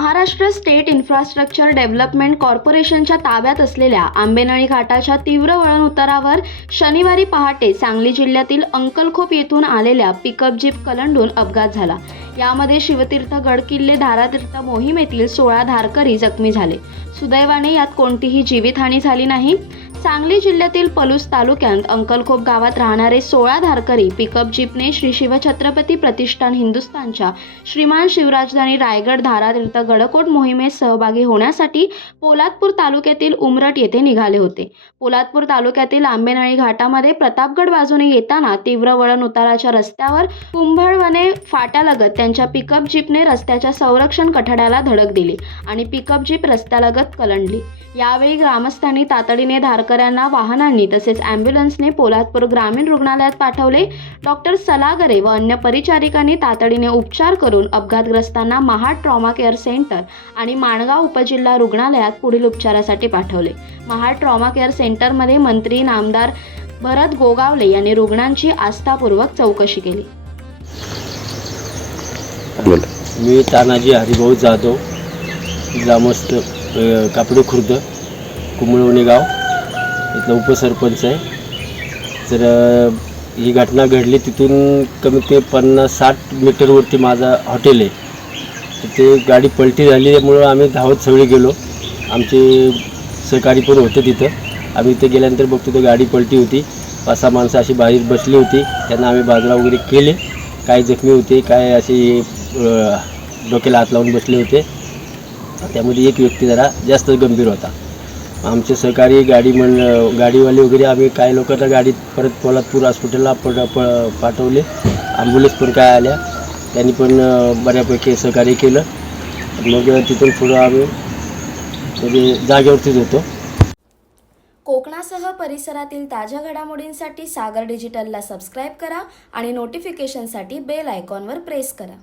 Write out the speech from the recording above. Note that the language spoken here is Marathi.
महाराष्ट्र स्टेट इन्फ्रास्ट्रक्चर डेव्हलपमेंट कॉर्पोरेशनच्या ताब्यात असलेल्या आंबेनळी घाटाच्या तीव्र वळण उतारावर शनिवारी पहाटे सांगली जिल्ह्यातील अंकलखोप येथून आलेल्या पिकअप जीप कलंडून अपघात झाला. यामध्ये शिवतीर्थ गडकिल्ले धारातीर्थ मोहिमेतील सोळा धारकरी जखमी झाले. सुदैवाने यात कोणतीही जीवितहानी झाली नाही. सांगली जिल्ह्यातील पलूस तालुक्यात अंकलखोप गावात राहणारे सोळा धारकरी पिकअप जीपने श्री शिवछत्रपती प्रतिष्ठान हिंदुस्थानच्या श्रीमान शिवराजधानी रायगड धारातीर्थ गडकोट मोहिमेत सहभागी होण्यासाठी पोलादपूर तालुक्यातील उमरट येथे निघाले होते. पोलादपूर तालुक्यातील आंबेनळी घाटामध्ये प्रतापगड बाजूने येताना तीव्र वळण उताराच्या रस्त्यावर कुंभळवने फाट्यालगत त्यांच्या पिकअप जीपने रस्त्याच्या संरक्षण कठड्याला धडक दिली आणि पिकअप जीप रस्त्यालगत कलंडली. यावेळी ग्रामस्थांनी तातडीने धारकऱ्यांना वाहनांनी तसेच ॲम्ब्युलन्सने पोलादपूर ग्रामीण रुग्णालयात पाठवले. डॉक्टर सलागरे व अन्य परिचारिकांनी तातडीने उपचार करून अपघातग्रस्तांना महाड ट्रॉमा केअर सेंटर आणि माणगाव उपजिल्हा रुग्णालयात पुढील उपचारासाठी पाठवले. महाड ट्रॉमा केअर सेंटरमध्ये मंत्री नामदार भरत गोगावले यांनी रुग्णांची आस्थापूर्वक चौकशी केली. बोला. मी तानाजी हरिभाऊ जाधव ग्रामस्थ. कापडे खुर्द कुंबळवणी गाव. इथला उपसरपंच आहे. तर ही घटना घडली तिथून कमीत कमी पन्नास साठ मीटरवरती माझा हॉटेल आहे. तिथे गाडी पलटी झाल्यामुळं आम्ही धावत सगळे गेलो. आमचे सहकारी पण होते तिथं. आम्ही इथे गेल्यानंतर बघतो तर गाडी पलटी होती. पाच सहा माणसं अशी बाहेर बसली होती. त्यांना आम्ही बाजरा वगैरे केले. काय जखमी होते काय असे डोक्याला हात लावून बसले होते. त्यामध्ये एक व्यक्ती जरा जास्त गंभीर होता. आमचे सहकारी गाडी म्हण गाडीवाले वगैरे आम्ही काही लोक लोकांना गाडीत परत पोलादपूर हॉस्पिटलला पट प पाठवले. ॲम्ब्युलन्स पण काय आल्या. त्यांनी पण बऱ्यापैकी सहकार्य केलं. मग तिथून पुढं आम्ही म्हणजे जागेवरतीच होतो. कोकणासह परिसरातील ताज्या घडामोडींसाठी सागर डिजिटलला सबस्क्राईब करा आणि नोटिफिकेशनसाठी बेल आयकॉनवर प्रेस करा.